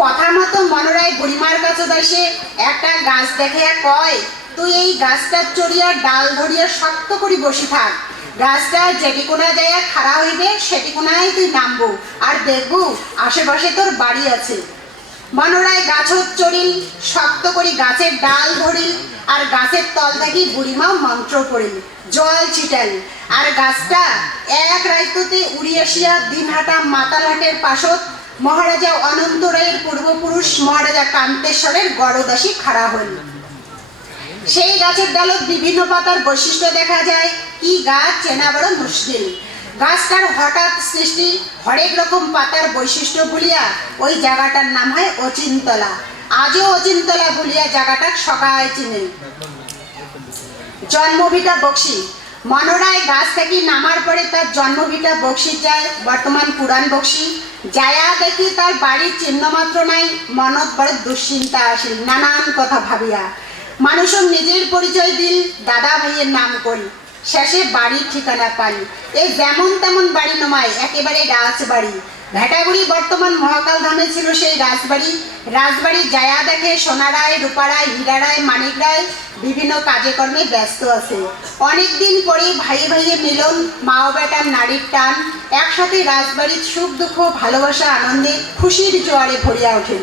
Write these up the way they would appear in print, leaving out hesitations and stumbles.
কথা মতো মনোরায় বুড়িমার কাছে বসে একটা গাছ দেখে কয়, তুই এই গাছটার চড়িয়া ডাল ধরিয়া শক্ত করে বসে থাক। গাছটা যেটি কোনা যায় খাড়া হইবে সেটি কোনায় তুই নামবো, আর দেখবো আশেপাশে তোর বাড়ি আছে। মনোরায় গাছত চড়িল, শক্ত করে গাছের ডাল ধরিল, আর গাছের তল থেকে বুড়িমাও মন্ত্র পড়িল, জল ছিটাল, আর গাছটা এক রাইততে উড়ি আসিয়া দিনহাটা মাতালহাটের পাশত মহারাজা অনন্ত রায়ের পূর্বপুরুষ মহারাজা কান্তেশ্বরের গড়দাসী খাড়া হইল। সেই গাছের ডালত বিভিন্ন পাতার বৈশিষ্ট্য দেখা যায়, কি গাছ চেনা বড় মুশকিল। গাছটার হঠাৎ সৃষ্টি হরেক রকম পাতার বৈশিষ্ট্য বলিয়া ওই জায়গাটার নাম হয় অচিন্তলা। আজও অচিন্তলা বলিয়া জায়গাটা সবাই চিনে। জন্মভিটা বক্সি। মনোরায় গাছ থেকে নামার পরে তার জন্মভিটা বক্সি যায়, বর্তমান পুরান বক্সি। যায়া দেখি তার বাড়ির চিহ্ন মাত্র নাই। মনত বড় দুশ্চিন্তা আসিল, নানান কথা ভাবিয়া। মানুষও নিজের পরিচয় দিল, দাদা ভাইয়ের নাম করি। শেষে বাড়ির ঠিকানা পাই। এই যেমন তেমন বাড়ি নয়, একেবারে রাজবাড়ি। ভেটাগুড়ি বর্তমান মহাকাল ধামে ছিল সেই রাজবাড়ি। রাজবাড়ি যায়া দেখে সোনারায়, রূপারায়, হীরারায়, মানিক রায় বিভিন্ন কাজে কর্মে ব্যস্ত আছে। অনেকদিন পরে ভাই ভাইয়ে মিলন, মা ও বেটার নারীর টান, একসাথে রাজবাড়ির সুখ দুঃখ, ভালোবাসা, আনন্দে, খুশির জোয়ারে ভরিয়া ওঠেন।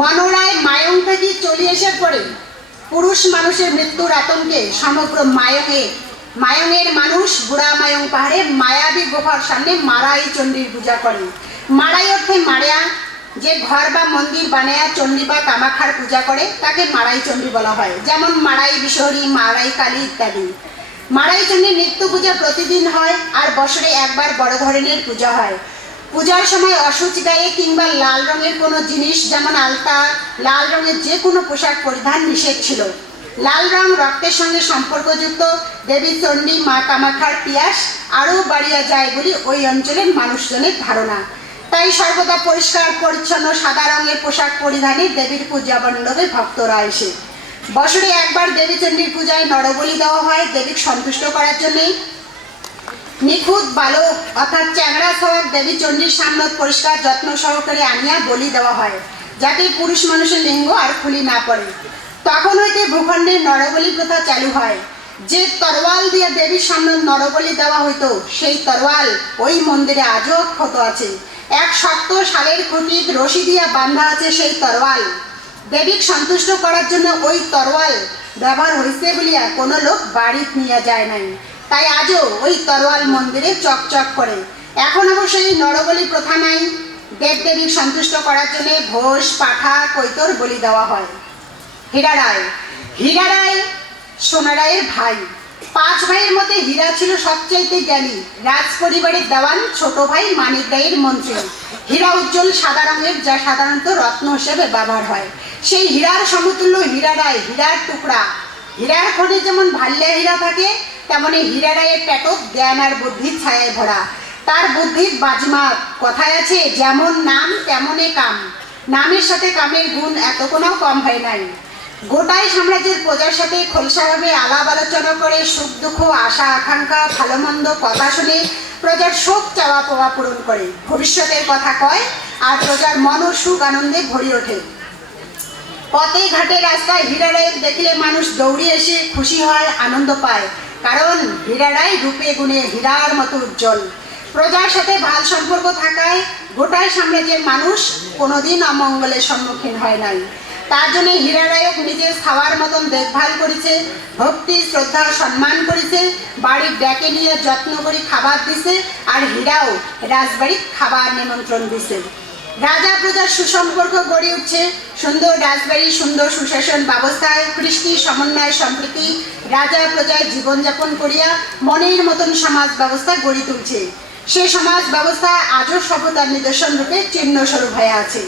মনোরায় মায়ং থেকে চলে আসার পরে পুরুষ মানুষের মৃত্যুর আতঙ্কে সমগ্র মায়ঙের মানুষ বুড়া মায়ং পাহাড়ে মায়াবী গুহার সামনে মারাই চণ্ডীর পূজা করে। মারাই অর্থে মারিয়া, যে ঘর বা মন্দির বানায়া চণ্ডী বা কামাখার পূজা করে তাকে মারাই চণ্ডী বলা হয়। যেমন মারাই বিশহরী, মারাই কালী ইত্যাদি। মারাই চণ্ডীর নিত্য পূজা প্রতিদিন হয়, আর বছরে একবার বড় ধরনের পূজা হয়। পূজার সময় অসুচ গায়ে কিংবা লাল রঙের কোনো জিনিস, যেমন আলতা, লাল রঙের যে কোনো পোশাক পরিধান নিষেধ ছিল। লাল রং রক্তের সঙ্গে সম্পর্কযুক্ত। দেবী চণ্ডী মা কামাখার পিয়াস আরও বাড়িয়া যায় বলে ওই অঞ্চলের মানুষজনের ধারণা। তাই সর্বদা পরিষ্কার পরিচ্ছন্ন সাদা রঙের পোশাক পরিধানে দেবীর পূজা মণ্ডপে ভক্তরা আসে। বছরে একবার দেবী চণ্ডীর পূজায় নরবলি দেওয়া হয় দেবীকে সন্তুষ্ট করার জন্যই। নিখুঁত বালক অর্থাৎ চ্যাংড়া সবাক দেবী চণ্ডীর সামনে পরিষ্কার যত্ন সহকারে আনিয়া বলি দেওয়া হয়, যাতে পুরুষ মানুষের লিঙ্গ আর খুলি না পড়ে। তখন হইতে ভূখণ্ডে নরবলি প্রথা চালু হয়। যে তরোয়াল দিয়ে দেবীর সামনে নরবলি দেওয়া হইতো, সেই তরোয়াল ওই মন্দিরে আজও ক্ষত আছে। এক শক্ত শালের খুঁটিত রশি দিয়া বাঁধা আছে সেই তরোয়াল। দেবীকে সন্তুষ্ট করার জন্য ওই তরোয়াল ব্যবহার হয়েছে বলিয়া কোনো লোক বাড়ি নিয়ে যায় নাই। তাই আজও ওই তরোয়াল মন্দিরে চকচক করে। এখন অবশ্য এই নরবলি প্রথা নাই। দেবদেবীর সন্তুষ্ট করার জন্য ঘোষ, পাঠা, কৈতর বলি দেওয়া হয়। হীরারায়। হীরারায় সোনারায়ের ভাই। 5 ভাইয়ের মধ্যে হীরা ছিল সবচাইতে জ্ঞানী। রাজ পরিবারের দেওয়ান, ছোট ভাই মানিক রায়ের মন্ত্রী। হীরা উজ্জ্বল সাদা রঙের, যা সাধারণত রত্ন হিসেবে ব্যবহার হয়। সেই হীরার সমতুল্য হীরারায়, হীরার টুকরা। হীরার খনি যেমন ভাল্যা হীরা থাকে, তেমনি হীরারায়ের পেটক জ্ঞান আর বুদ্ধির ছায়ায় ভরা। তার বুদ্ধির বাজমাত। কথায় আছে, যেমন নাম তেমনই কাম। নামের সাথে কামের গুণ এত কোনাও কম হয় নাই। গোটাই সাম্রাজ্যের প্রজার সাথে খোলসাভাবে আলাপ আলোচনা করে সুখ দুঃখ, আশা আকাঙ্ক্ষা, ভালো মন্দ কথা শুনে প্রজার শোক চাওয়া পাওয়া পূরণ করে। ভবিষ্যতের কথা কয়, আর প্রজার মন ও সুখ আনন্দে ভরি ওঠে। পথে ঘাটে রাস্তায় হীরারায় দেখলে মানুষ দৌড়ে এসে খুশি হয়, আনন্দ পায়। কারণ হীরারায় রূপে গুণে হীরার মতো উজ্জ্বল। প্রজার সাথে ভাল সম্পর্ক থাকায় গোটায় সাম্রাজ্যের মানুষ কোনোদিন অমঙ্গলের সম্মুখীন হয় নাই। তার জন্য হীরারায়ক নিজের খাওয়ার মতন দেখভাল করেছে, ভক্তি, শ্রদ্ধা, সম্মান করেছে, বাড়ির ডেকে নিয়ে যত্ন করে খাবার দিছে, আর হীরাও রাজবাড়ির খাবার নিমন্ত্রণ দিছে। রাজা প্রজার সুসম্পর্ক গড়ে উঠছে। সুন্দর রাজবাড়ি, সুন্দর সুশাসন ব্যবস্থায় কৃষ্টি সমন্বয় সম্প্রীতি রাজা প্রজায় জীবনযাপন করিয়া মনের মতন সমাজ ব্যবস্থা গড়ে তুলছে। সে সমাজ ব্যবস্থা আজও সভ্যতার নিদর্শন রূপে চিহ্নস্বরূপ হয়ে আছে।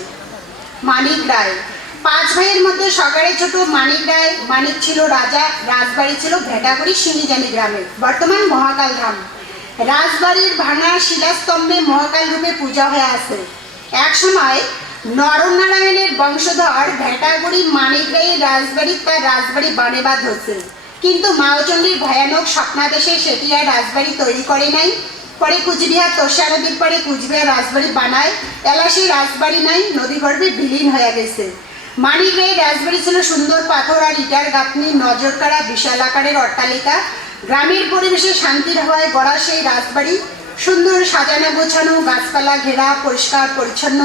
মানিক রায়। 5 ভাইয়ের মধ্যে সকালে ছোট মানিক রায়। মানিক ছিল রাজা। রাজবাড়ি ছিল ভেটাগুড়ি সিঙ্গিজানি গ্রামে, বর্তমান মহাকাল ধাম। রাজবাড়ির ভাঙা শিলাস্তম্ভে মহাকাল রূপে পূজা হয়ে আছে। এক সময় নরনারায়ণের বংশধর ভেটাগুড়ি মানিক রায়ের রাজবাড়ি তার রাজবাড়ি বানেবাদ হচ্ছে, কিন্তু মাওচণ্ডীর ভয়ানক স্বপ্নাদেশে সেটি আর রাজবাড়ি তৈরি করে নাই। পরে কুচবিহার তোষা নদীর পরে কুচবিহার রাজবাড়ি বানায়। এলা সেই রাজবাড়ি নাই, নদী গর্ভে বিলীন হয়ে গেছে। মানিক রায়ের রাজবাড়ি ছিল সুন্দর পাথর আর ইটার গাঁথনি, নজর কাড়া বিশাল আকারের অট্টালিকা। গ্রামের পরিবেশে শান্তির হওয়ায় গড়া সেই রাজবাড়ি সুন্দর সাজানো গোছানো, গাছপালা ঘেরা, পরিষ্কার পরিচ্ছন্ন।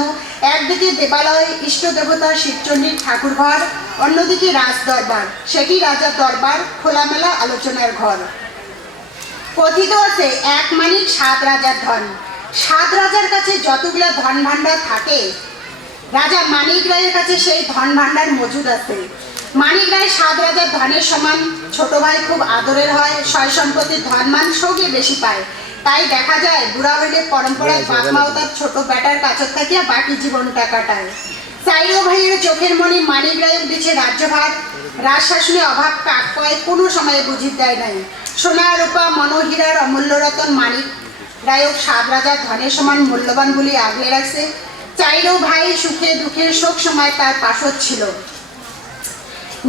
একদিকে দেবালয়, ইষ্ট দেবতা শিবচণ্ডীর ঠাকুরঘর, অন্যদিকে রাজ দরবার, সেটি রাজার দরবার, খোলামেলা আলোচনার ঘর। কথিত আছে এক মানিক 7 রাজার ধন। 7 রাজার কাছে যতগুলো ধন ভাণ্ডার থাকে, রাজা মানিক রায়ের কাছে সেই ধন ভাণ্ডার মজুদ আছে। মানিক রায় 7 রাজার ধনের সমান। ছোট ভাই খুব আদরের হয়, সয় সম্পত্তির ধনমান সৌগে বেশি পায়। তাই দেখা যায় বুড়া হইলে পরম্পরায় বাপ মাও তার ছোট বেটার কাছে থাকিয়া বাকি জীবনটা কাটায়। চাইরো ভাইয়ের চোখের মণি মানিক রায়ের বিছে রাজ্যভার। রাজশাসনে অভাব কাক কয় কোনো সময়ে বুঝিতে দেয় নাই। সোনা রূপা মনোহীরার অমূল্য রতন মানিক রায়ক 7 রাজার ধনের সমান মূল্যবান বলে আগলে রাখছে। চাইরো ভাই সুখে দুঃখে শোক সময় তার পাশত ছিল।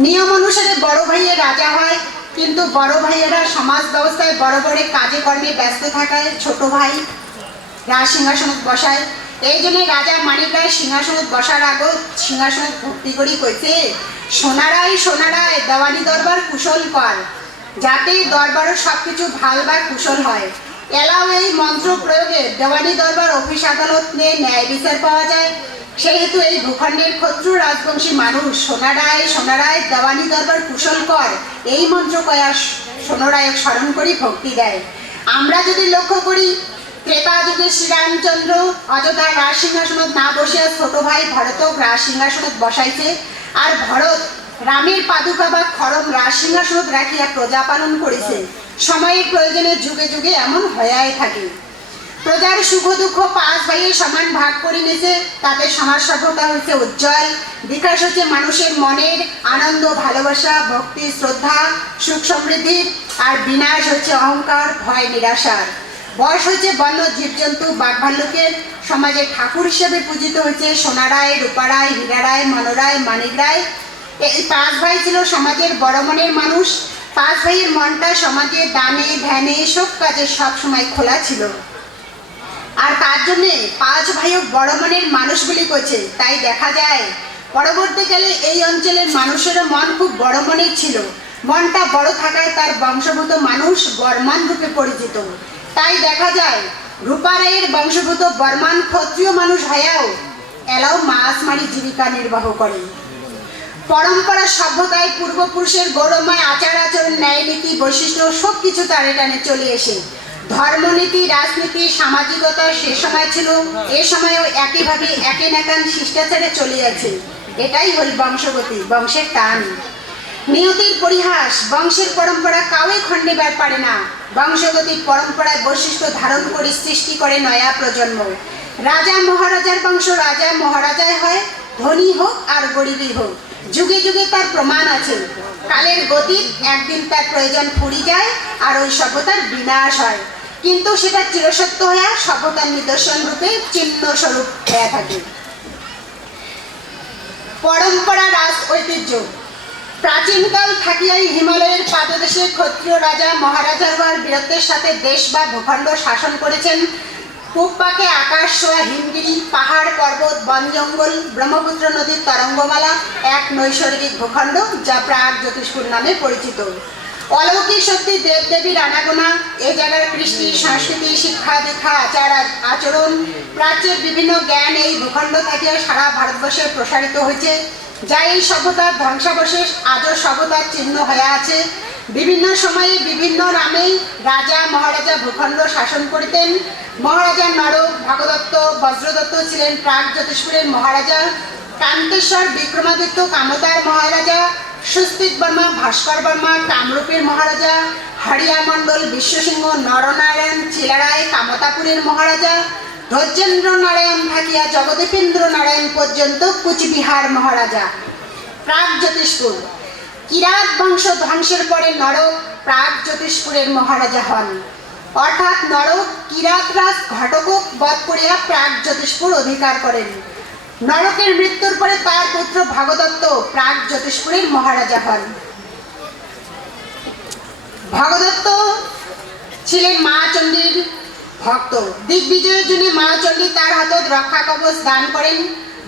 নিয়ম অনুসারে বড় ভাইয়ের রাজা হয়, কিন্তু বড় ভাইয়েরা সমাজ ব্যবস্থায় বড় বড় কাজে কর্মে ব্যস্ত থাকায় ছোট ভাই রাজ সিংহাসনত বসায়। এই জন্য রাজা মানিক রায় সিংহাসনত বসার আগত সিংহাসনত ভক্তি করি কইছে, সোনারায় সোনারায় দেওয়ানি দরবার কুশল কর, যাতে দরবারও সবকিছু ভাল বা কুশল হয়। এলাও এই মন্ত্র প্রয়োগে দেওয়ানি দরবার অফিস আদালত নিয়ে ন্যায় বিচার পাওয়া যায়। সেহেতু এই ভূখণ্ডের ক্ষত্র রাজবংশী মানুষ সোনারায় সোনারায় দেওয়ানি দরবার কুশল কর এই মন্ত্র কয়া সোনরায়ক স্মরণ করি ভক্তি দেয়। আমরা যদি লক্ষ্য করি, ত্রেতা যুগে শ্রীরামচন্দ্র অযোধ্যার রাজ সিংহাসনত না বসিয়া ছোট ভাই ভরতক রাজ সিংহাসনত বসাইছে, আর ভরত রামের পাদুকা বা খড়ম রাজ সিংহাসনত রাখিয়া প্রজা পালন করেছে। সময়ের প্রয়োজনে যুগে যুগে এমন হয়ে থাকে। প্রজার সুখ দুঃখ 5 ভাইয়ের সমান ভাগ করে নিয়েছে। তাতে সমাজ সভ্যতা হচ্ছে উজ্জ্বল, বিকাশ হচ্ছে মানুষের মনের আনন্দ, ভালোবাসা, ভক্তি, শ্রদ্ধা, সুখ সমৃদ্ধির, আর বিনাশ হচ্ছে অহংকার, ভয়, নিরাশার। বয়স হচ্ছে বন্য জীবজন্তু, বাঘ ভাল্লুকের। সমাজে ঠাকুর হিসেবে পূজিত হচ্ছে সোনারায়, রূপারায়, হীরারায়, মনোরায়, মানিক রায়। এই 5 ভাই ছিল সমাজের বড় মনের মানুষ। 5 ভাইয়ের মনটা সমাজের দানে ধ্যানে সব কাজে সব সময় খোলা ছিল, আর তার জন্য 5 ভাইও বড় মনের মানুষ বলে কইছে। তাই দেখা যায় পরবর্তীকালে এই অঞ্চলের মানুষেরও মন খুব বড় মনের ছিল। মনটা বড় থাকায় তার বংশভূত মানুষ বর্মান রূপে পরিচিত। তাই দেখা যায় রূপারায়ের বংশভূত বর্মান ক্ষত্রিয় মানুষ হয়েও এলাও মাছ মারি জীবিকা নির্বাহ করে। পরম্পরা সভ্যতায় পূর্বপুরুষের গৌরবময় আচার আচরণ, ন্যায় নীতি, বৈশিষ্ট্য সবকিছু টানে টানে চলে এসে ধর্মনীতি, রাজনীতি, সামাজিকতা সে সময় ছিল, এ সময়ও একইভাবে একে নাকান শিষ্টাচারে চলে আছে। এটাই হল বংশগতি, বংশের টান। নিয়তির পরিহাস, বংশের পরম্পরা কাউই খণ্ডেবার পারে না। বংশগতির পরম্পরায় বৈশিষ্ট্য ধারণ করে সৃষ্টি করে নয়া প্রজন্ম। রাজা মহারাজার বংশ রাজা মহারাজায় হয়, ধনী হোক আর গরিবই হোক। যুগে যুগে তার প্রমাণ আছে। কালের গতির একদিন তার প্রয়োজন ফুরিয়ে যায় আর ওই সভ্যতার বিনাশ হয়, কিন্তু সেটা চিরসত্য হয়ে সভ্যতার নিদর্শন রূপে চিহ্ন স্বরূপ হয়ে থাকে। পরম্পরা রাজ ঐতিহ্য। প্রাচীনকাল থাকিয়াই হিমালয়ের পাদদেশে ক্ষত্রিয় রাজা মহারাজার বীরত্বের সাথে দেশ বা ভূখণ্ড শাসন করেছেন। পূব পাকে আকাশ ছোঁয়া হিমগিরি, পাহাড় পর্বত, বন জঙ্গল, ব্রহ্মপুত্র নদীর তরঙ্গমালা এক নৈসর্গিক ভূখণ্ড, যা প্রাগ জ্যোতিষপুর নামে পরিচিত। অলৌকিক শক্তি, দেবদেবীর আনাগোনা, এ জায়গার কৃষ্টি, সংস্কৃতি, শিক্ষা দীক্ষা, আচার আচরণ, প্রাচ্যের বিভিন্ন জ্ঞান এই ভূখণ্ড থেকে সারা ভারতবর্ষে প্রসারিত হয়েছে, যা এই সভ্যতার ধ্বংসাবশেষ আজও সভ্যতার চিহ্ন হয়ে আছে। বিভিন্ন সময়ে বিভিন্ন নামে রাজা মহারাজা ভূখণ্ড শাসন করতেন। মহারাজা নরক, ভাগদত্ত, বজ্রদত্ত ছিলেন প্রাগ জ্যোতিষপুরের মহারাজা। কান্তেশ্বর, বিক্রমাদিত্য কামতার মহারাজা। সুস্থিত বর্মা, ভাস্কর বর্মা কামরূপের মহারাজা। হরিয়া মণ্ডল, বিশ্বসিংহ, নরনারায়ণ চিলারায় কামতাপুরের মহারাজা। ধৈর্যেন্দ্র নারায়ণ থাকিয়া জগদীপেন্দ্র নারায়ণ পর্যন্ত কুচবিহার মহারাজা। প্রাগ জ্যোতিষপুর। কিরাত বংশ ধ্বংসের পরে নরক প্রাগ জ্যোতিষপুরের মহারাজা হন, অর্থাৎ নরক কিরাতরাজ ঘটকক বধ করিয়া প্রাগ জ্যোতিষপুর অধিকার করেন। নরকের মৃত্যুর পরে তার পুত্র ভাগদত্ত প্রাগ জ্যোতিষপুরের মহারাজা হন। ভাগদত্ত ছিলেন মা চণ্ডীর ভক্ত। দিগ্বিজয়ের জন্য মা চণ্ডী তার হাতত রক্ষা কবচ দান করেন।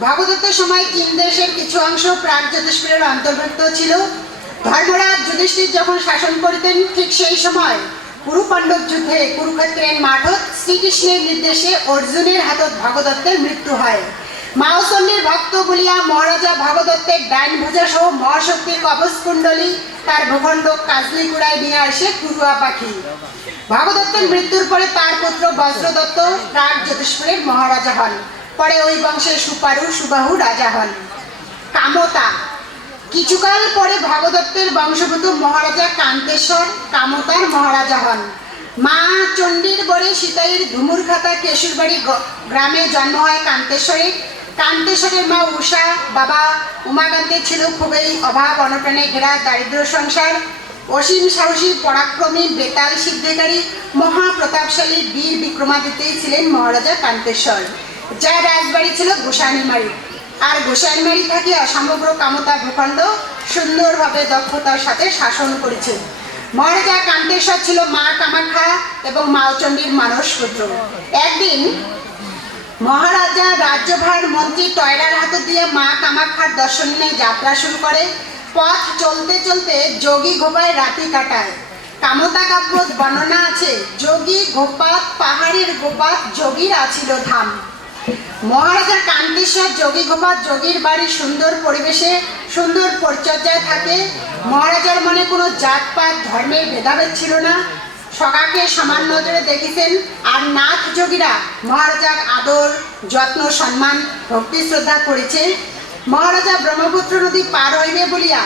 ভগদত্তের সময় চীন দেশের কিছু অংশ প্রাক জ্যোতিষ্পুরের অন্তর্ভুক্ত ছিল। ধর্মরাজ যুধিষ্ঠির যখন শাসন করতেন ঠিক সেই সময় কুরু পাণ্ডব যুদ্ধে কুরুক্ষেত্রের মাঠত শ্রীকৃষ্ণের নির্দেশে অর্জুনের হাতত ভগদত্তের মৃত্যু হয়। মাওচণ্ডীর ভক্ত বলিয়া মহারাজা ভগদত্তের ডাইন ভুজা সহ মহাশক্তির কবচ কুণ্ডলী তার ভূখণ্ড কাজলি কুড়ায় নিয়ে আসে কুরুয়া পাখি। ভগদত্তের মৃত্যুর পরে তার পুত্র বজ্রদত্ত প্রাক জ্যোতিষ্পুরের মহারাজা হন। পরে ওই বংশের সুপারু সুবাহু রাজা হন। কামতা। কিছুকাল পরে ভগদত্তের বংশভূত মহারাজা কান্তেশ্বর কামতার মহারাজা হন। মা চণ্ডীর বরে সীতাইয়ের ধুমুরখাতা কেশুরবাড়ি গ্রামে জন্ম হয় কান্তেশ্বরের। কান্তেশ্বরের মা উষা, বাবা উমাকান্তের ছিল খুবই অভাব অনটনে ঘেরা দারিদ্র সংসার। অসীম সাহসী পরাক্রমী বেতাল সিদ্ধিকারী মহাপ্রতাপশালী বীর বিক্রমাদিত্যই ছিলেন মহারাজা কান্তেশ্বর, যার রাজবাড়ি ছিল গোসাইনমারী। আর গোসাইনমারী থাকিয়া সমগ্র কামতা ভূখণ্ড সুন্দরভাবে দক্ষতার সাথে শাসন করেছে। মহারাজা কান্তেশ্বর ছিল মা কামাখ্যা এবং মাওচণ্ডীর মানস পুত্র। একদিন মহারাজা রাজ্যভার মন্ত্রী টয়রার হাতে দিয়ে মা কামাখ্যার দর্শন নিয়ে যাত্রা শুরু করে। পথ চলতে চলতে যোগী গোপায় রাতি কাটায়। কামতা কাব্যত বর্ণনা আছে, যোগী গোপাত পাহাড়ের গোপাত যোগীর আছিল ধাম। মহারাজা কান্তেশ্বর যোগী গোপাত যোগীর বাড়ি সুন্দর পরিবেশে সুন্দর পরিচর্যায় থাকে। মহারাজার মনে কোনো জাতপাত ধর্মের ভেদাভেদ ছিল না। সখাকে সমান নজরে দেখেছেন। আর নাথ যোগীরা মহারাজার আদর যত্ন সম্মান ভক্তি শ্রদ্ধা করেছে। মহারাজা ব্রহ্মপুত্র নদী পার হইবে বলিয়া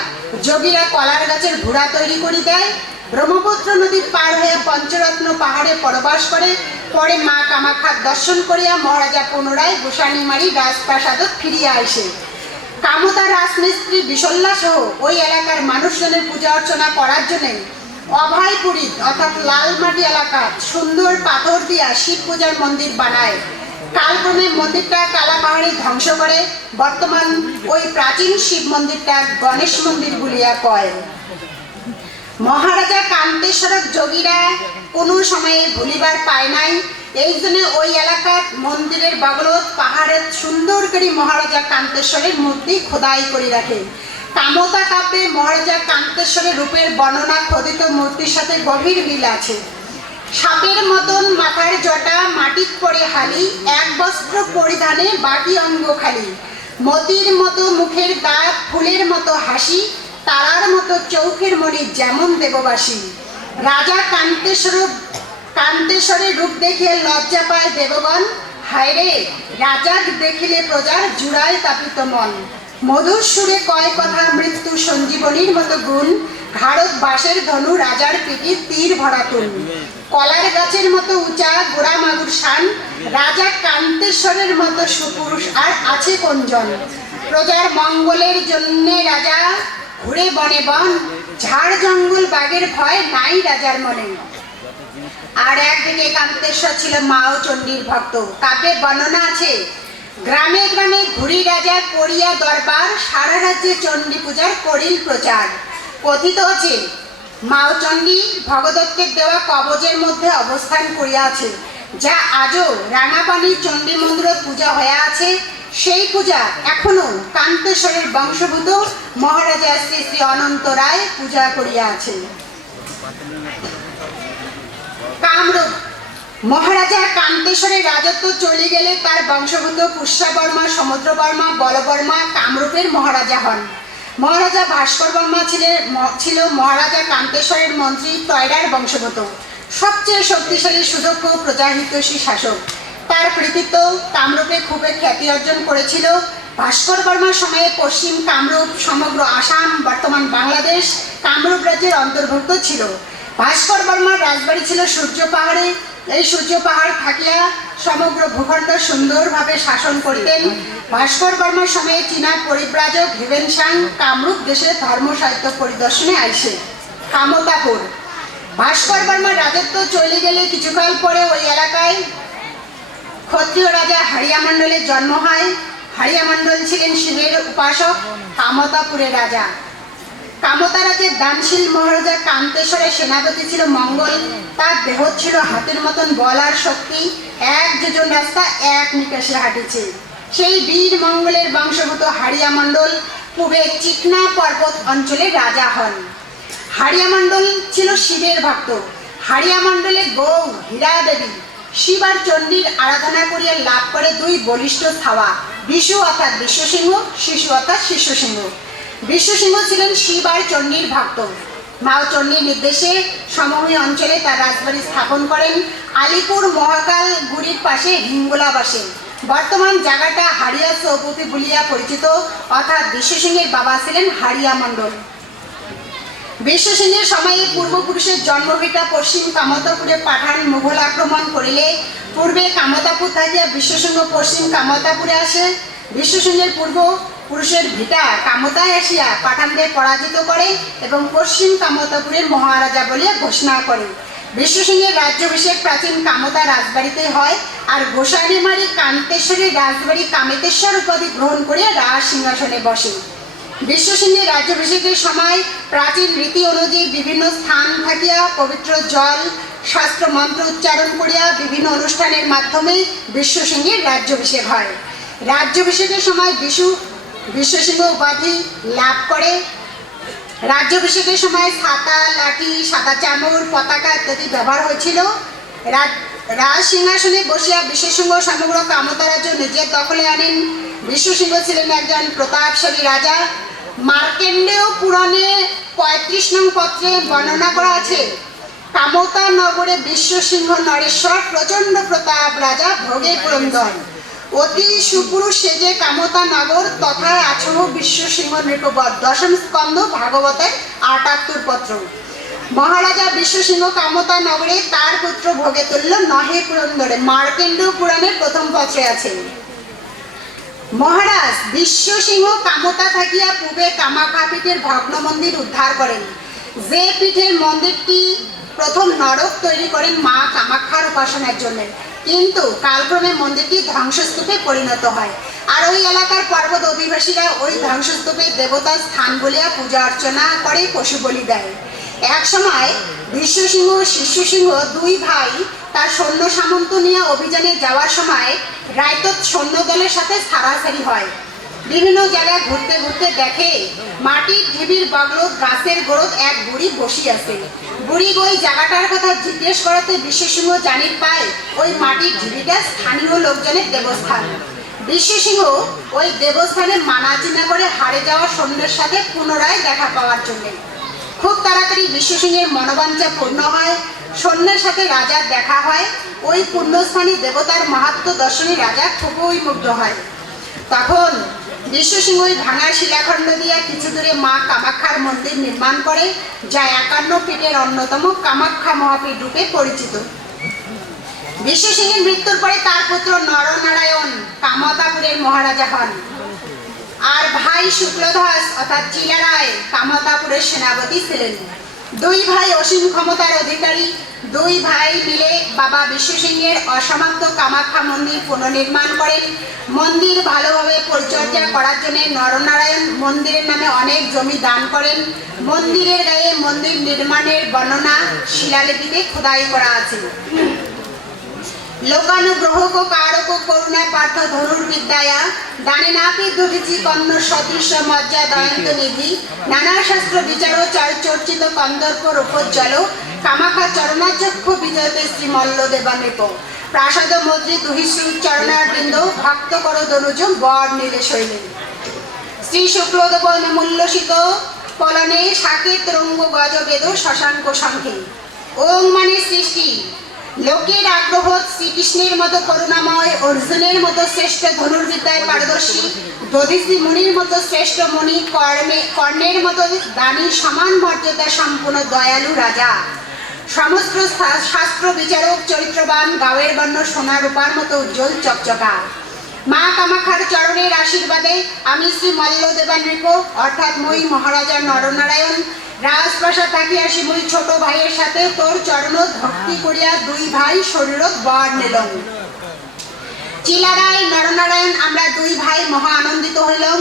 যোগীরা কলার গাছের ঘোড়া তৈরি করে দেয়। ব্রহ্মপুত্র নদী পার হয়ে পঞ্চরত্ন পাহাড়ে পরবাস করে। পরে মা কামাখ্যার দর্শন করিয়া মহারাজা পুনরায় গোসাইনমারী রাজপ্রাসাদত ফিরিয়া আসে। কামতা রাজমিস্ত্রি বিশল্যা সহ ওই এলাকার মানুষজনের পূজা অর্চনা করার জন্য অভয়পুরী অর্থাৎ লাল মাটি এলাকা সুন্দর পাথর দিয়া শিব পূজার মন্দির বানায়। কালক্রমে মন্দিরটা কালা পাহাড়ে ধ্বংস করে। বর্তমান ওই প্রাচীন শিব মন্দিরটা গণেশ মন্দির বলিয়া কয়। মহারাজা কান্তেশ্বরক যোগীরা কোনো সময়ে ভুলিবার পায় নাই। এই জন্য ওই এলাকার মন্দিরের বগলত পাহাড়ের সুন্দর করে মহারাজা কান্তেশ্বরের মূর্তি খোদাই করে রাখে। কামতা কাব্যে মহারাজা কান্তেশ্বরের রূপের বর্ণনা খোদিত মূর্তির সাথে গভীর মিল আছে। সাপের মতন মাথার জটা মাটিত পড়ে হালি, এক বস্ত্র পরিধানে বাকি অঙ্গ খালি। মতির মতো মুখের দাঁত, ফুলের মতো হাসি, তারার মতো চৌখের মণি যেমন দেববাসী। রাজা কান্তেশ্বরের রূপ দেখিয়ে লজ্জা পায় দেবগণ। হায়রে, রাজাক দেখিলে প্রজার জুড়ায় তাপিত মন। মধুর সুরে কয় কথা মৃত্যু সঞ্জীবনীর মতো গুণ। ঘাড়ত বাঁশের ধনু রাজার পিঠে তীর ভরা তুল। কলার গাছের মতো উঁচা গোড়া মাগুর শান। রাজা কান্তেশ্বরের মতো সুপুরুষ আর আছে কোনজন। প্রজার মঙ্গলের জন্যে রাজা ঘুরে বনে বন। ঝাড় জঙ্গল বাঘের ভয় নাই রাজার মনে। আর একদিকে কান্তেশ্বর ছিল মাওচণ্ডীর ভক্ত। কাব্যে বর্ণনা আছে, গ্রামে গ্রামে ঘুরি রাজা করিয়া দরবার, সারা রাজ্যে চণ্ডী পূজার করিল প্রচার। কথিত আছে মাওচণ্ডী ভগদত্তের দেওয়া কবচের মধ্যে অবস্থান করিয়া আছে, যা আজও রাঙাপানির চণ্ডী মন্দিরে পূজা হয়ে আছে। সেই পূজা এখনো কান্তেশ্বরের বংশভূত মহারাজা শ্রী শ্রী অনন্ত রায় পূজা করিয়া আছেন। কামরূপ। মহারাজা কান্তেশ্বরের রাজত্ব চলে গেলে তার বংশভূত পুষ্যাবর্মা, সমুদ্রবর্মা, বলবর্মা কামরূপের মহারাজা হন। মহারাজা ভাস্কর বর্মা ছিল মহারাজা কান্তেশ্বরের মন্ত্রী টয়রার বংশগত, সবচেয়ে শক্তিশালী সুদক্ষ প্রজাহিতৈষী শাসক। তার কৃতিত্ব কামরূপে খুবই খ্যাতি অর্জন করেছিল। ভাস্কর বর্মার সময়ে পশ্চিম কামরূপ সমগ্র আসাম বর্তমান বাংলাদেশ কামরূপ রাজ্যের অন্তর্ভুক্ত ছিল। ভাস্কর বর্মার রাজবাড়ি ছিল সূর্য পাহাড়ে। এই সূর্য পাহাড় থাকিয়া সমগ্র ভূখণ্ড সুন্দরভাবে শাসন করতেন। ভাস্কর বর্মার সময়ে চীনা পরিব্রাজক হিউয়েনসাং কামরূপ দেশে ধর্ম সাহিত্য পরিদর্শনে আইসে। কামতাপুর। ভাস্কর বর্মার রাজত্ব চলে গেলে কিছুকাল পরে ওই এলাকায় ক্ষত্রিয় রাজা হারিয়া মণ্ডলের জন্ম হয়। হারিয়া মণ্ডল ছিলেন শিবের উপাসক, কামতাপুরের রাজা। কামতা রাজ্যের দানশীল মহারাজা কান্তেশ্বরের সেনাপতি ছিল মঙ্গল। তার দেহ ছিল হাতের মতন বল আর শক্তি। এক যোজন রাস্তা এক নিকাশে হাঁটেছে। সেই বীর মঙ্গলের বংশগত হাড়িয়া মণ্ডল পূবে চিকনা পর্বত অঞ্চলের রাজা হন। হাড়িয়া মণ্ডল ছিল শিবের ভক্ত। হাড়িয়া মণ্ডলের বউ হীরা দেবী শিব আর চণ্ডীর আরাধনা করিয়া লাভ করে দুই বলিষ্ঠ ছাওয়া, বিশু অর্থাৎ বিশ্বসিংহ, শিশু অর্থাৎ শিশুসিংহ। বিশ্বসিংহ ছিলেন শিব আর চণ্ডীর ভক্ত। মা চণ্ডীর নির্দেশে সমভূমি অঞ্চলে তার রাজবাড়ি স্থাপন করেন। আলিপুর মহাকাল গুড়ির পাশে হিঙ্গোলা বাসে। বর্তমান জায়গাটা হাড়িয়া চৌপতি বলিয়া পরিচিত, অর্থাৎ বিশ্বসিংহের বাবা ছিলেন হাড়িয়া মণ্ডল। বিশ্বসিংহের সময়ে পূর্বপুরুষের জন্মভিটা পশ্চিম কামতাপুরে পাঠান মুঘল আক্রমণ করিলে পূর্বে কামতাপুর থাকিয়া বিশ্বসিংহ পশ্চিম কামতাপুরে আসে। বিশ্বসিংহের পূর্বপুরুষের ভিটা কামতায় আসিয়া পাঠানদের পরাজিত করে এবং পশ্চিম কামতাপুরের মহারাজা বলিয়া ঘোষণা করে। বিশ্বসিংহের রাজ্যাভিষেক প্রাচীন কামতা রাজবাড়িতে হয়, আর গোসাইমারি কান্তেশ্বরের রাজবাড়ি কামেতেশ্বর উপাধি গ্রহণ করিয়া রাজ সিংহাসনে বসে। বিশ্বসিংহের রাজ্যাভিষেকের সময় প্রাচীন রীতি অনুযায়ী বিভিন্ন স্থান থাকিয়া পবিত্র জল শাস্ত্র মন্ত্র উচ্চারণ করিয়া বিভিন্ন অনুষ্ঠানের মাধ্যমে বিশ্বসিংহের রাজ্যাভিষেক হয়। রাজ্যাভিষেকের সময় বিশ্বসিংহ উপাধি লাভ করে। রাজ্যাভিষেকের সময় ছাতা, লাঠি, সাদা চামর, পতাকা ইত্যাদি ব্যবহার হয়েছিল। রাজ সিংহাসনে বসিয়া বিশ্বসিংহ সমগ্র কামতা রাজ্য নিজের দখলে আনেন। বিশ্বসিংহ ছিলেন একজন প্রতাপশালী রাজা। মার্কেন্ডেয় পুরাণে 35 নং পত্রে বর্ণনা করা আছে, কামতা নগরে বিশ্বসিংহ নরেশ্বর প্রচন্ড প্রতাপ রাজা ভোগে পুরন্দর, অতি সুপুরুষ সেজে কামতা নগর তথা আছহ বিশ্বসিংহ নৃপবধ। দশম স্কন্ধ ভাগবতের 78 পত্র। মহারাজা বিশ্বসিংহ কামতা নগরে তার পুত্র ভোগে তুল্য নহে পুরন্দরে, মার্কেন্ডেয় পুরাণের প্রথম পত্রে আছে। মহারাজ বিশ্বসিংহ কামতা থাকিয়া পূবে কামাখ্যা পীঠের ভগ্ন মন্দির উদ্ধার করেন। যে পীঠের মন্দিরটি প্রথম নরক তৈরি করেন মা কামাখ্যার উপাসনার জন্য, কিন্তু কালক্রমে মন্দিরটি ধ্বংসস্তূপে পরিণত হয়। আর ওই এলাকার পর্বত অধিবাসীরা ওই ধ্বংসস্তূপে দেবতার স্থান বলিয়া পূজা অর্চনা করে, পশু বলি দেয়। এক সময় বিশ্বসিংহ ও শিশুসিংহ দুই ভাই তার সৈন্য সামন্ত নিয়ে অভিযানে যাওয়ার সময় রায়তত সৈন্য দলের সাথে ছাড়াছাড়ি হয়। বিভিন্ন জায়গায় ঘুরতে ঘুরতে দেখে মাটির ঢিবির বগলত গাছের গোড়ত এক বুড়ি বসি আছে। বুড়ি ওই জায়গাটার কথা জিজ্ঞেস করাতে বিশ্বসিংহ জানির পায় ওই মাটির ঢিবিটা স্থানীয় লোকজনের দেবস্থান। বিশ্বসিংহ ওই দেবস্থানে মানাচিনা করে হারে যাওয়া সৈন্যের সাথে পুনরায় দেখা পাওয়ার জন্য খুব তাড়াতাড়ি বিশ্বসিংহের মনোবাঞ্ছা পূর্ণ হয়। সৈন্যের সাথে রাজার দেখা হয়। ওই পুণ্যস্থানে দেবতার মাহাত্ম্য দর্শনে রাজা খুবই মুগ্ধ হয়। তখন বিশ্বসিংহ ওই ভাঙা শিলাখণ্ড দিয়ে কিছু দূরে মা কামাখ্যার মন্দির নির্মাণ করে, যা 51 পীঠের অন্যতম কামাখ্যা মহাপীঠ রূপে পরিচিত। বিশ্বসিংহের মৃত্যুর পরে তার পুত্র নরনারায়ণ কামতাপুরের মহারাজা হন, আর ভাই শুক্লধ্বজ অর্থাৎ চিলারায় কামতাপুরের সেনাপতি ছিলেন। দুই ভাই অসীম ক্ষমতার অধিকারী। দুই ভাই মিলে বাবা বিশ্বসিংহের অসমাপ্ত কামাখ্যা মন্দির পুনর্নির্মাণ করেন। মন্দির ভালোভাবে পরিচর্যা করার জন্য নরনারায়ণ মন্দিরের নামে অনেক জমি দান করেন। মন্দিরের গায়ে মন্দির নির্মাণের বর্ণনা শিলালিপিতে খোদাই করা আছে। লোকানুগ্রহক কারক করুণা পার্থ ধনুর্বিদ্যায়া দানেনাপি দুর্জি কন্ন সদৃশ মজ্জাদয়ন্ত নিধি নানা শাস্ত্র বিচার চর্চিত কন্দর্প রূপোজ্জ্বল কামাখ্যা চরণাচক্ষ বিজয়তে শ্রী মল্ল দেবানৃপ প্রাসাদ মন্ত্রী দুহিশ্রী চরণারবৃন্দ ভক্ত কর দনুজ বর নীলে শৈলী শ্রী শুক্লদেব মূল্যসিত পলনে সাকেত রঙ্গ গজবেদ শশাঙ্ক সংখ্যে। ওম মানে সৃষ্টি। লোকের আগ্রহ শ্রীকৃষ্ণের মতো করুণাময়, অর্জুনের মতো শ্রেষ্ঠ ধনুর্বিদ্যায় পারদর্শী, দধিশ্রী মুনির মতো শ্রেষ্ঠ মুনি, কর্ণের মতো দানী, সমান মর্যাদা সম্পূর্ণ দয়ালু রাজা, সমস্ত শাস্ত্র বিচারক, চরিত্রবান, গাওয়ের বর্ণ সোনা রূপার মতো উজ্জ্বল চকচকা। মা কামাখ্যার চরণের আশীর্বাদে আমি শ্রী মল্ল দেবানৃপ অর্থাৎ মই মহারাজা নরনারায়ণ রাজপ্রাসাদ থাকিয়া আসি মই ছোট ভাইয়ের সাথে তোর চরণ ভক্তি করিয়া দুই ভাই শরীরত বর নিলাম। চিলারায় নরনারায়ণ আমরা দুই ভাই মহা আনন্দিত হইলাম।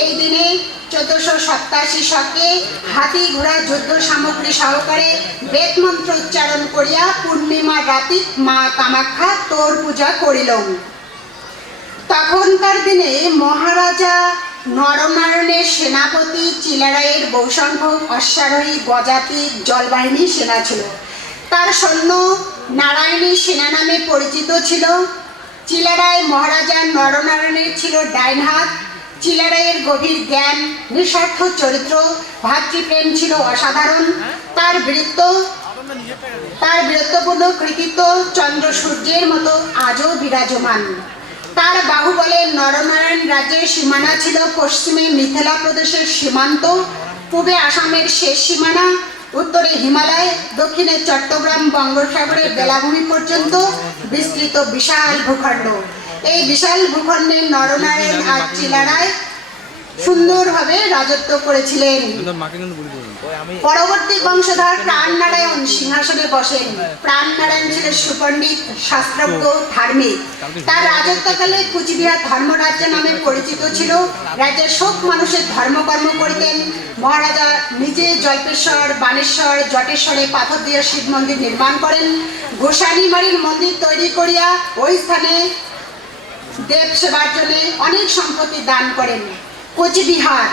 এই দিনে 14 1487 শকে হাতি ঘোড়া যুদ্ধ সামগ্রী সহকারে বেদ মন্ত্র উচ্চারণ করিয়া পূর্ণিমার রাতি মা কামাখ্যা তোর পূজা করিল। তখনকার দিনে মহারাজা নরনারায়ণের সেনাপতি চিলারায়ের বহুসংখ্যক অশ্বারোহী গজাতি জলবাহিনী সেনা ছিল। তার সৈন্য নারায়ণী সেনা নামে পরিচিত ছিল। চিলারায় মহারাজা নরনারায়ণের ছিল ডাইন হাত। চিলারায়ের গভীর জ্ঞান, নিঃস্বার্থ চরিত্র, ভাতৃপ্রেম ছিল অসাধারণ। তার বীরত্বপূর্ণ কৃতিত্ব চন্দ্র সূর্যের মতো আজও বিরাজমান। তার বাহুবলে নরনারায়ণ রাজ্যের সীমানা ছিল পশ্চিমে মিথিলা প্রদেশের সীমান্ত, পূবে আসামের শেষ সীমানা, উত্তরে হিমালয়, দক্ষিণে চট্টগ্রাম বঙ্গোপসাগরের বেলাভূমি পর্যন্ত বিস্তৃত বিশাল ভূখণ্ড। এই বিশাল ভূখণ্ডে নরনারায়ণ আর চিলারায় সুন্দরভাবে রাজত্ব করেছিলেন। পরবর্তী বংশধর প্রাণনারায়ণ সিংহাসনে বসেন। প্রাণনারায়ণ ছিলেন সুপণ্ডিত, শাস্ত্রজ্ঞ, ধার্মিক। তার রাজত্বকালে কুচবিহার ধর্মরাজ্য নামে পরিচিত ছিল। রাজ্যের সব মানুষের ধর্মকর্ম করিতেন। মহারাজা নিজে জল্পেশ্বর, বানেশ্বর, জটেশ্বরে পাথর দিয়ে শিব মন্দির নির্মাণ করেন। গোসানিমারির মন্দির তৈরি করিয়া ওই স্থানে দেব সেবার জন্য অনেক সম্পত্তি দান করেন। কোচবিহার,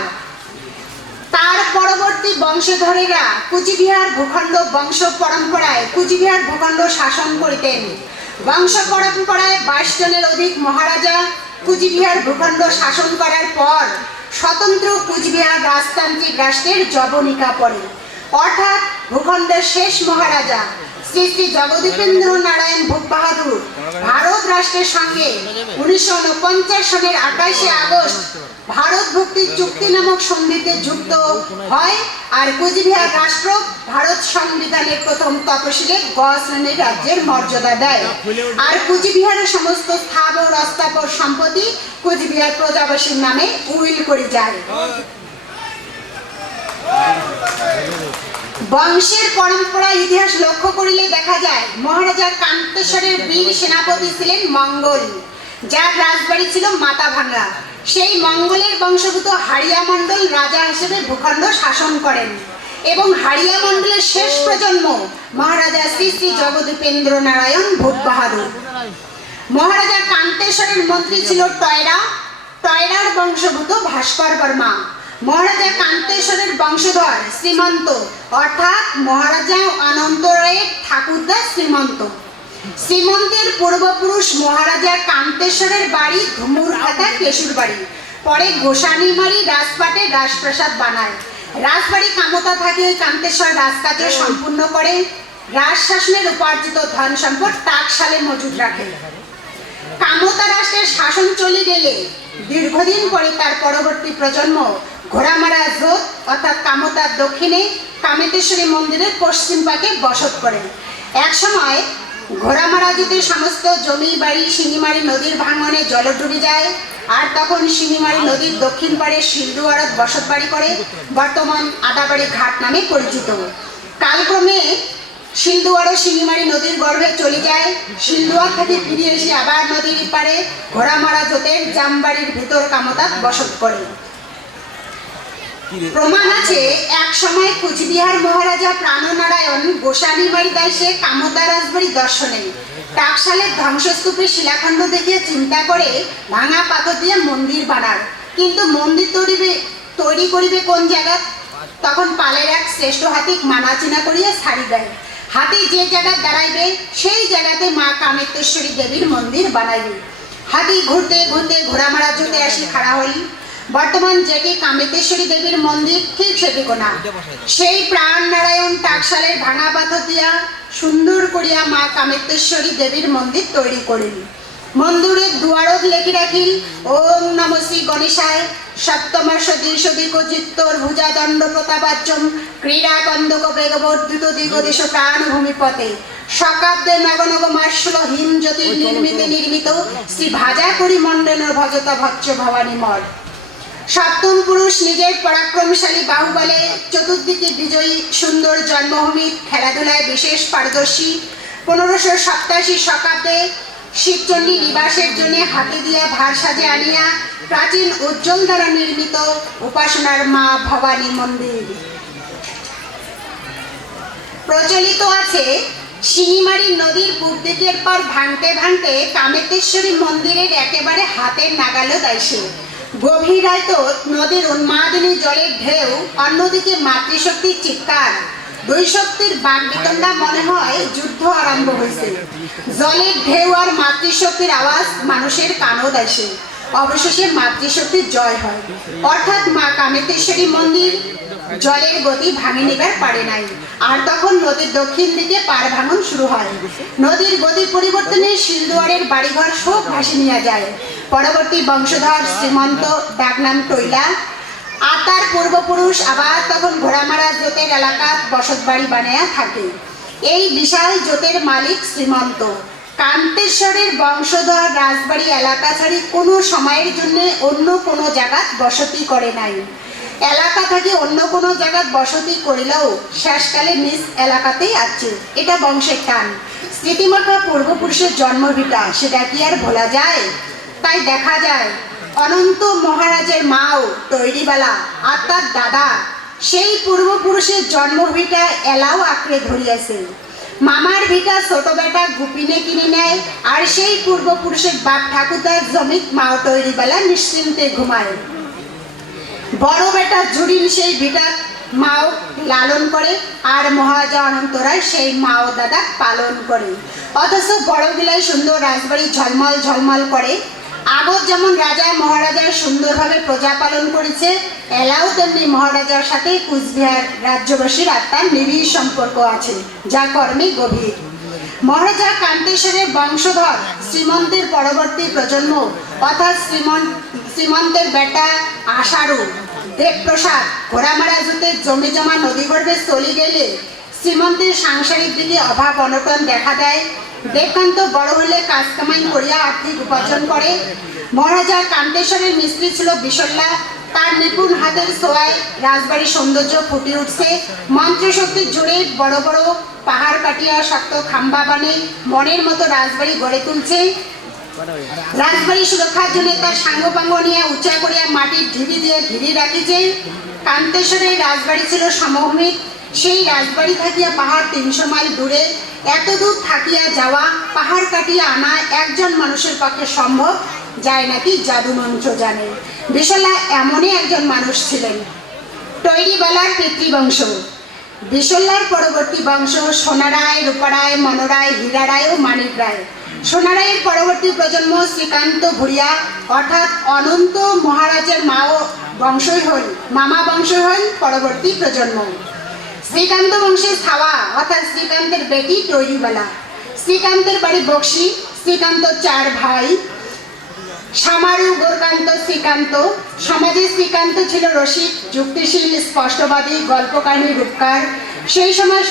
তার পরবর্তী বংশধরেরা কুচবিহার ভূখণ্ড বংশ পরম্পরায় কুচবিহার ভূখণ্ড শাসন করিতেন। বংশ পরম্পরায় 22 জনের অধিক মহারাজা কুচবিহার ভূখণ্ড শাসন করার পর স্বতন্ত্র কুচবিহার রাজতান্ত্রিক রাষ্ট্রের জবনিকা পড়ে। অর্থাৎ ভূখণ্ডের শেষ মহারাজা শ্রী শ্রী জগদীপেন্দ্র নারায়ণ ভূপ বাহাদুর ভারত রাষ্ট্রের সঙ্গে 1949 সনের 28 আগস্ট ভারত ভক্তি চুক্তি নামক সন্ধিতে যুক্ত হয়। আর কুচবিহার রাষ্ট্র ভারত সংবিধানের প্রথম তপশিলে গ শ্রেণীর রাজ্যের মর্যাদা দেয়। আর কুচবিহারের সমস্ত স্থাবর অস্থাবর সম্পত্তি কুচবিহার প্রজাবাসীর নামে উইল করে যায়। বংশের পরম্পরা ইতিহাস লক্ষ্য করিলে দেখা যায় মহারাজা কান্তেশ্বরের বীর সেনাপতি ছিলেন মঙ্গল, যার রাজবাড়ি ছিল মাথাভাঙ্গা। সেই মঙ্গলের বংশগত হাড়িয়া মণ্ডল রাজা হিসেবে ভূখণ্ড শাসন করেন এবং হাড়িয়া মণ্ডলের শেষ প্রজন্ম মহারাজা শ্রী শ্রী জগদীপেন্দ্র নারায়ণ ভূপ বাহাদুর। মহারাজা কান্তেশ্বরের মন্ত্রী ছিল টয়রা। টয়রার বংশগত ভাস্কর বর্মা। মহারাজা কান্তেশ্বরের বংশধর শ্রীমন্ত, অর্থাৎ মহারাজা অনন্ত রায়ের ঠাকুরদা শ্রীমন্ত। শ্রীমন্তের পূর্বপুরুষ মহারাজা কান্তেশ্বরের বাড়ি ধুমুরহাটা কেশুর বাড়ি। পরে গোসানিমারি রাজপাটে রাজপ্রাসাদ বানায়। রাজবাড়ি কামতা থাকে কান্তেশ্বর রাজকার্য সম্পূর্ণ করে। রাজশাসনের উপার্জিত ধন সম্পদ টাকশালে মজুদ রাখে। কামতা রাষ্ট্রের শাসন চলে গেলে দীর্ঘদিন পরে তার পরবর্তী প্রজন্ম ঘোড়ামারা জোত অর্থাৎ কামতার দক্ষিণে কামেতেশ্বরী মন্দিরের পশ্চিম পাকে বসত করেন। একসময় ঘোড়ামারা জোতে সমস্ত জমি বাড়ি শিঙিমারি নদীর ভাঙনে জলডুবে যায়। আর তখন শিঙিমারি নদীর দক্ষিণ পাড়ে শিলদুয়ারত বসত বাড়ি করে, বর্তমান আদাবাড়ি ঘাট নামে পরিচিত। কালক্রমে শিলদুয়ারও শিঙিমারি নদীর গর্ভে চলে যায়। শিলদুয়ার থেকে ফিরে এসে আবার নদীর পাড়ে ঘোড়ামারা জোতের জামবাড়ির ভিতর কামতাত বসত করে। প্রমাণ আছে এক সময় কুচবিহার মহারাজা প্রাণনারায়ণ গোসানিমারি দাসে কামতা রাজবাড়ি দর্শনে টাকশালের ধ্বংসস্তূপে শিলাখণ্ড দেখে চিন্তা করে ভাঙা পাথর দিয়ে মন্দির বানার। কিন্তু মন্দির তৈরি করিবে কোন জায়গা? তখন পালের এক শ্রেষ্ঠ হাতিক মানাচিনা করিয়া ছাড়ি দেয়। হাতি যে জায়গায় দাঁড়াইবে সেই জায়গাতে মা কামেশ্বরী দেবীর মন্দির বানাইবে। হাতি ঘুরতে ঘুরতে ঘোড়ামারা জোতে আসি খাড়া হই। বর্তমান যেটি কামেশ্বরী দেবীর মন্দির ঠিক সেটি কোনা। সেই প্রাণ নারায়ণ টাকশালের ভাঙা পাথর দিয়া সুন্দর করিয়া মা কামেশ্বরী দেবীর মন্দির তৈরি করিল। মন্দিরের দুয়ারত লেখি রাখিল ওম নম শ্রী গণেশায় সপ্তমর্ষ দ্বিশদিক চিত্তর ভুজা দণ্ড প্রতাপাচ্যম ক্রীড়া কন্দক বেগবর্ধিত দিগদেশ প্রাণভূমি পথে শকাব্দে নগনগ মার্শল হিম জ্যোতি নির্মিত শ্রী ভাজা করি মণ্ডল ভজতা ভচ্চ ভবানী মঠ। সপ্তম পুরুষ নিজের পরাক্রমশালী বাহুবলে চতুর্দিকে বিজয়ী সুন্দর জন্মভূমি খেলাধুলায় বিশেষ পারদর্শী। 1587 শকাব্দে শিবচণ্ডী নিবাসের জন্য হাতে দিয়া ভার সাজে আনিয়া প্রাচীন উজ্জ্বল দ্বারা নির্মিত উপাসনার মা ভবানী মন্দির। প্রচলিত আছে শিঙিমারি নদীর পূর্ব দিকের পর ভাঙতে ভাঙতে কামেতেশ্বরী মন্দিরের একেবারে হাতের নাগালে দাইছে। গভীর রাইত নদীর উন্মাদিনী জলের ঢেউ, অন্যদিকে মাতৃশক্তির চিৎকার, দুই শক্তির বাগবিতণ্ডা, মনে হয় যুদ্ধ আরম্ভ হয়েছে। জলের ঢেউ আর মাতৃশক্তির আওয়াজ মানুষের কানও দাইছে। অবশেষে মাতৃশক্তির জয় হয়, অর্থাৎ মা কামেতেশ্বরী মন্দির জলের গতি ভাঙে নিবার পারে নাই। আর তখন নদীর দক্ষিণ দিকে পাড় ভাঙন শুরু হয়। নদীর গতি পরিবর্তনে শিলদুয়ারের বাড়িঘর সব ভাসে নিয়ে যায়। পরবর্তী বংশধর শ্রীমন্ত, ডাকনাম টৈলা, আর তার পূর্বপুরুষ আবার তখন ঘোড়ামারা জোতের এলাকা বসত বাড়ি বানায়া থাকে। এই বিশাল জোতের মালিক শ্রীমন্ত কান্তেশ্বরের বংশধর রাজবাড়ি এলাকা ছাড়ি কোনো সময়ের জন্য অন্য কোনো জায়গাত বসতি করে নাই। এলাকা থেকে অন্য কোনো জায়গাত বসতি করিলেও শেষকালে নিজ এলাকাতেই আছে। এটা বংশের টান, স্মৃতিমাখা পূর্বপুরুষের জন্মভিটা, সেটা কি আর ভোলা যায়? তাই দেখা যায় অনন্ত মহারাজের মাও তৈরিবালা আর তার দাদা সেই পূর্বপুরুষের জন্মভিটা এলাও আঁকড়ে ধরিয়াছে। মামার ভিটা ছোট বেটা গুপিনে কিনে নেয়, আর সেই পূর্বপুরুষের বাপ ঠাকুরদার জমিত মাও তৈরিবালা নিশ্চিন্তে ঘুমায়। বড় বেটা জুড়িন সেই ভিটা মাও লালন করে, আর মহারাজা অনন্তরায় সেই মাও দাদা পালন করে। অথচ বড় গিলায় সুন্দর রাজবাড়ি ঝলমল ঝলমল করে। আগত যেমন রাজা মহারাজার সুন্দরভাবে প্রজা পালন করেছে, এলাও তেমনি মহারাজার সাথে কুচবিহার রাজ্যবাসীর আত্মার নিবিড় সম্পর্ক আছে, যা কর্মে গভীর। মহারাজা কান্তেশ্বরের বংশধর শ্রীমন্তের পরবর্তী প্রজন্ম, অর্থাৎ শ্রীমন্তের বেটা আষাঢ়ু দেবপ্রসাদ ঘোড়ামারা জুতের জমি জমা নদীগর্ভে চলে গেলে শ্রীমন্তের সাংসারিক দিকে অভাব অনটন দেখা দেয়। দেবকান্ত বড় হলে কাজ কামাই করিয়া আর্থিক উপার্জন করে। মহারাজা কান্তেশ্বরের মিস্ত্রি ছিল বিশল্লা, তার নিপুণ হাতের ছোঁয়ায় রাজবাড়ির সৌন্দর্য ফুটে উঠছে। মন্ত্রশক্তির জোরে বড় বড় পাহাড় কাটিয়া শক্ত খাম্বা বানে মনের মতো রাজবাড়ি গড়ে তুলছে। রাজবাড়ি সুরক্ষার জন্য তার সাঙ্গপাঙ্গ নিয়ে উঁচা করিয়া মাটির ঢিবি দিয়ে ঘিরে রাখিছে। কান্তেশ্বরের রাজবাড়ি ছিল সমভূমিক। সেই রাজবাড়ি থাকিয়া পাহাড় 300 মাইল দূরে। এত দূর থাকিয়া যাওয়া, পাহাড় কাটিয়া আনা একজন মানুষের পক্ষে সম্ভব, যায় নাকি জাদু মন্ত্র জানে। বিশালা এমনই একজন মানুষ ছিলেন। তৈরিবালার পিতৃবংশ, বিশল্লার পরবর্তী বংশ সোনারায়, রূপারায়, মনোরায়, হীরারায় ও মানিক রায়। সোনারায়ের পরবর্তী প্রজন্ম শ্রীকান্ত ভুরিয়া, অর্থাৎ অনন্ত মহারাজের মাও বংশই হল, মামা বংশই হল পরবর্তী প্রজন্ম। শ্রীকান্ত বংশের ছাওয়া, অর্থাৎ শ্রীকান্তের বেটি তৈরিবালা। শ্রীকান্তের বাড়ি বক্সি। শ্রীকান্ত 4 ভাই, সামারু, গোরকান্ত, শ্রীকান্ত। সমাজে শ্রীকান্ত ছিল রসিক, যুক্তিশীল, স্পষ্টবাদী, গল্পকাহিনী রূপকার। সেই সময়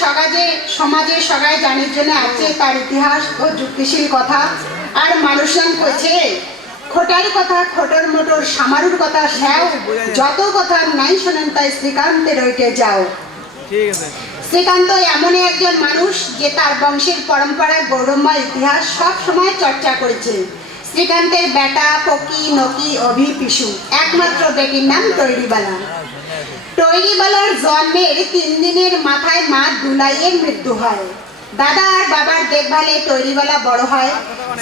সমাজে সবাই জানার জন্য আছে তার ইতিহাস ও যুক্তিশীল কথা। আর মানুষজন কইছে খোটার কথা খোটর মোটর, সামারুর কথা শ্যাও, যত কথা নাই শোনেন তাই শ্রীকান্তের ওইটে যাও। শ্রীকান্ত এমনই একজন মানুষ যে তার বংশের পরম্পরা, গৌরবময় ইতিহাস সব সময় চর্চা করেছে। শ্রীকান্তের বেটা পকি, নকি, অভি, পিসু, একমাত্র বেটির নাম তৈরিবালা। তৈরিবালার জন্মের 3 দিনের মাথায় মা দুলাইয়ের মৃত্যু হয়। দাদা আর বাবার দেখভালে তৈরিবালা বড় হয়।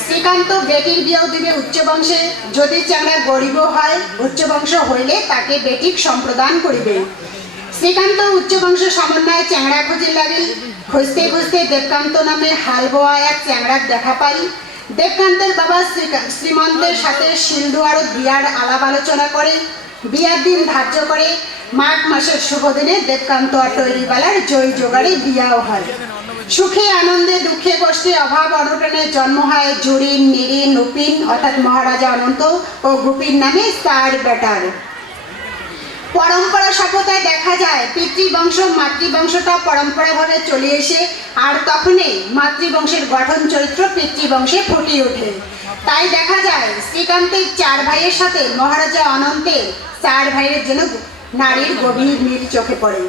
শ্রীকান্ত বেটির বিয়েও দিবে উচ্চ বংশে, যদি চাংড়া গরিব হয়, উচ্চ বংশ হইলে তাকে বেটিক সম্প্রদান করিবে। শ্রীকান্ত উচ্চ বংশ সমন্বয়ে চ্যাংড়া খুঁজে লাগিল। খুঁজতে খুঁজতে দেবকান্ত নামে হাল বোয়া এক চ্যাংড়ার দেখা পাই। দেবকান্তের বাবা শ্রীমন্তের সাথে শিলদুয়ারত বিয়ার আলাপ আলোচনা করে। বিয়ার দিন ধার্য করে। মাঘ মাসের শুভ দিনে দেবকান্ত আর তৈরিবালার জয় জোগাড়ে বিয়াও হয়। সুখে আনন্দে দুঃখে কষ্টে অভাব অনটনের জন্ম হয় জুরিন, নিরিন, উপিন, অর্থাৎ মহারাজা অনন্ত ও গুপিন নামে 4 বেটার। পরম্পরা সভ্যতায় দেখা যায় পিতৃবংশ মাতৃবংশটা পরম্পরাভাবে চলে এসে, আর তখনই মাতৃবংশের গঠন চরিত্র পিতৃবংশে ফুটিয়ে ওঠে। তাই দেখা যায় শ্রীকান্তের 4 ভাইয়ের সাথে মহারাজা অনন্তের 4 ভাইয়ের যেন নারীর গভীর মিল চোখে পড়ে।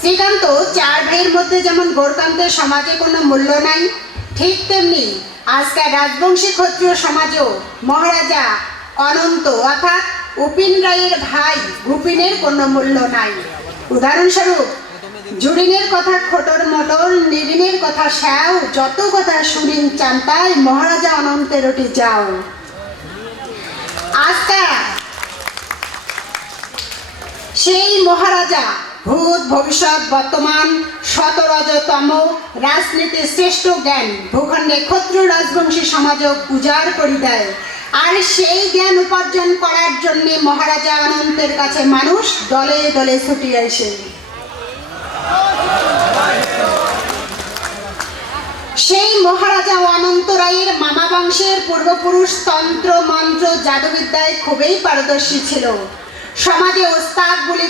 শ্রীকান্ত 4 ভাইয়ের মধ্যে যেমন গৌরকান্তের সমাজে কোনো মূল্য নাই, ঠিক তেমনি আজকাল রাজবংশী ক্ষত্রিয় সমাজেও মহারাজা অনন্ত অর্থাৎ উপিন রায়ের ভাই গুপিনের কোনো মূল্য নাই। উদাহরণস্বরূপ জুড়িনের কথা খোটর মটর, নিরিনের কথা শ্যাও, যত কথা শুনিন চান্তায়, মহারাজা অনন্তের ওটি যাও। আজকা সেই মহারাজা ভূত ভবিষ্যৎ বর্তমান শতরজতম রাজনীতির শ্রেষ্ঠ জ্ঞান ভূখণ্ডে ক্ষত্রিয় রাজবংশী সমাজক উজাড় করে দেয়। আর সেই জ্ঞান উপার্জন করার জন্য মহারাজা অনন্তের কাছে মানুষ দলে দলে ছুটি আসে। সেই মহারাজা অনন্ত রায়ের মামা বংশের পূর্বপুরুষ তন্ত্র মন্ত্র জাদুবিদ্যায় খুবই পারদর্শী ছিল। সমাজে ওস্তাদ বলে